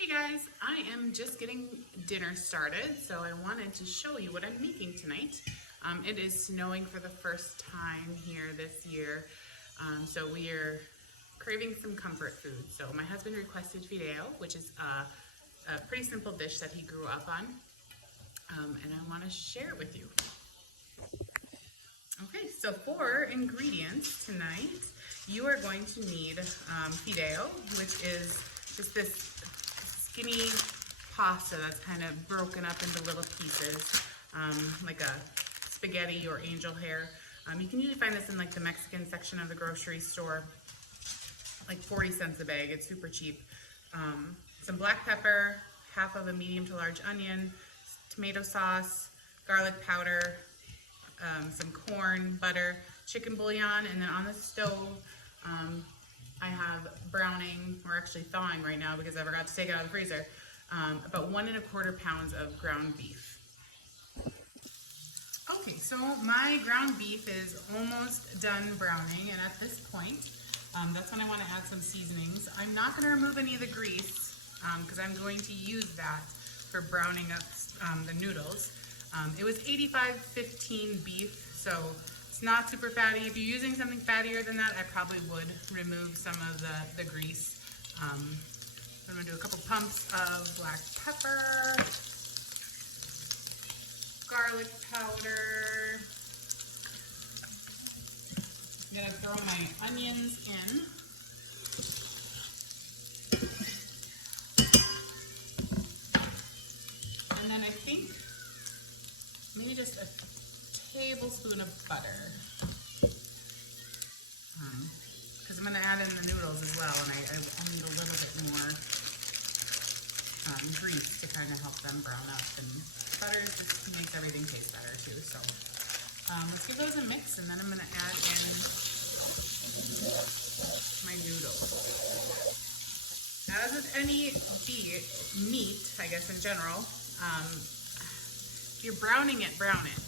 Hey guys, I am just getting dinner started, so I wanted to show you what I'm making tonight. It is snowing for the first time here this year, so we are craving some comfort food. So my husband requested Fideo, which is a pretty simple dish that he grew up on, and I want to share it with you. Okay, so for ingredients tonight, you are going to need Fideo, which is just this skinny pasta that's kind of broken up into little pieces, like a spaghetti or angel hair. You can usually find this in like the Mexican section of the grocery store, like 40 cents a bag. It's super cheap. Some black pepper, half of a medium to large onion, tomato sauce, garlic powder, some corn, butter, chicken bouillon, and then on the stove, I have browning, or actually thawing right now because I forgot to take it out of the freezer, about 1 1/4 pounds of ground beef. Okay, so my ground beef is almost done browning, and at this point, that's when I want to add some seasonings. I'm not going to remove any of the grease because I'm going to use that for browning up the noodles. It was 85-15 beef, so it's not super fatty. If you're using something fattier than that, I probably would remove some of the grease. I'm gonna do a couple pumps of black pepper, garlic powder. I'm gonna throw my onions in. And then I think maybe just a tablespoon of butter. Because I'm going to add in the noodles as well, and I need a little bit more grease to kind of help them brown up. And butter just makes everything taste better too. So let's give those a mix, and then I'm going to add in my noodles. As with any meat, I guess in general, if you're browning it, brown it.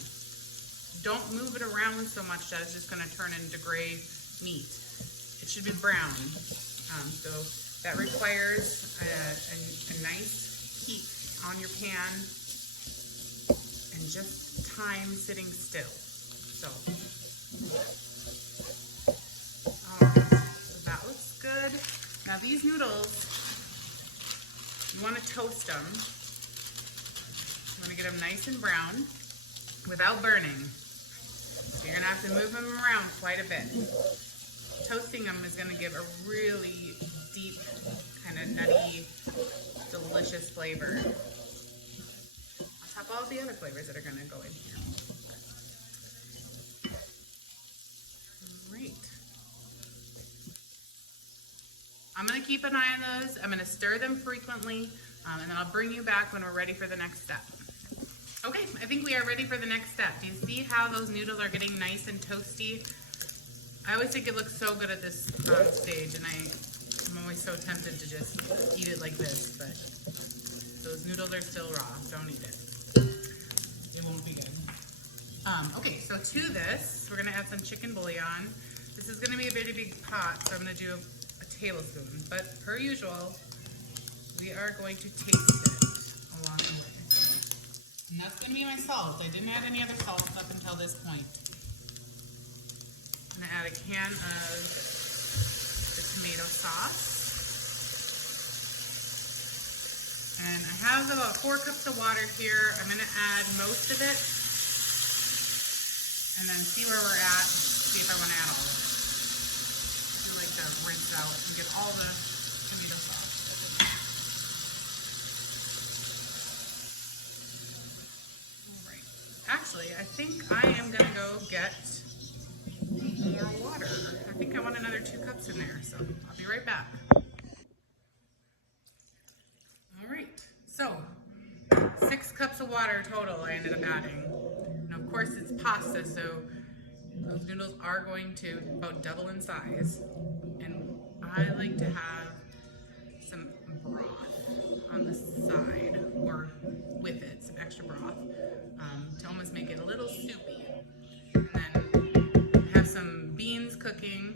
Don't move it around so much that it's just going to turn into gray meat. It should be brown. So that requires a nice heat on your pan and just time sitting still. So, alright, so that looks good. Now these noodles, you want to toast them. You want to get them nice and brown without burning. So you're going to have to move them around quite a bit. Toasting them is going to give a really deep, kind of nutty, delicious flavor. On top of all the other flavors that are going to go in here. Great. I'm going to keep an eye on those. I'm going to stir them frequently, and then I'll bring you back when we're ready for the next step. Okay, I think we are ready for the next step. Do you see how those noodles are getting nice and toasty? I always think it looks so good at this stage, and I'm always so tempted to just eat it like this, but those noodles are still raw. Don't eat it. It won't be good. Okay, so to this, we're gonna add some chicken bouillon. This is gonna be a very big pot, so I'm gonna do a tablespoon, but per usual, we are going to taste it along the way. And that's gonna be my salt. I didn't add any other salt up until this point. I'm gonna add a can of the tomato sauce. And I have about 4 cups of water here. I'm gonna add most of it and then see where we're at, see if I wanna add all of it. I like to rinse out and get all the tomato sauce. Actually, I think I am going to go get more water. I think I want another 2 cups in there, so I'll be right back. All right, so 6 cups of water total I ended up adding. And of course it's pasta, so those noodles are going to about double in size. And I like to have some broth on the side, or with it, some extra broth, to almost make it a little soupy. And then I have some beans cooking.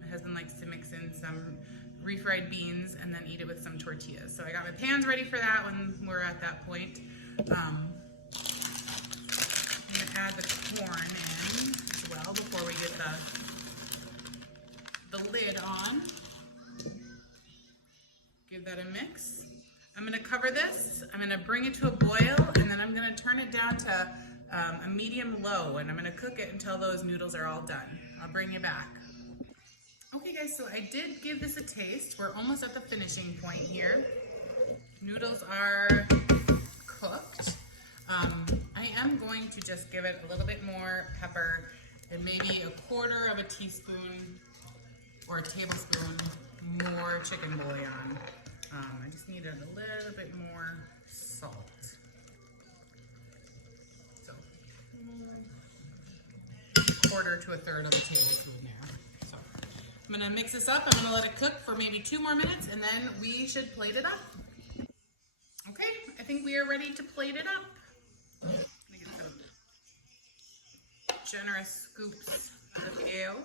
My husband likes to mix in some refried beans beans and then eat it with some tortillas. So I got my pans ready for that when we're at that point. I'm gonna add the corn in as well before we get the lid on. Give that a mix. I'm gonna cover this, I'm gonna bring it to a boil, and then I'm gonna turn it down to a medium low, and I'm gonna cook it until those noodles are all done. I'll bring you back. Okay guys, so I did give this a taste. We're almost at the finishing point here. Noodles are cooked. I am going to just give it a little bit more pepper and maybe a quarter of a teaspoon or a tablespoon more chicken bouillon. I just needed a little bit more salt. So, quarter to a third of a tablespoon there. So, I'm gonna mix this up. I'm gonna let it cook for maybe 2 more minutes, and then we should plate it up. Okay, I think we are ready to plate it up. I'm gonna get some generous scoops of the Fideo.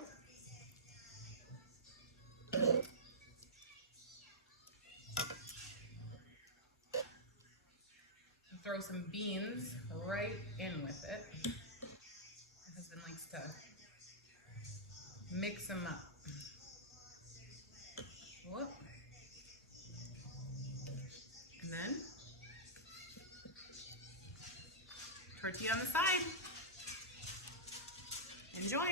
Throw some beans right in with it. My husband likes to mix them up. Whoop. And then tortilla on the side. Enjoy.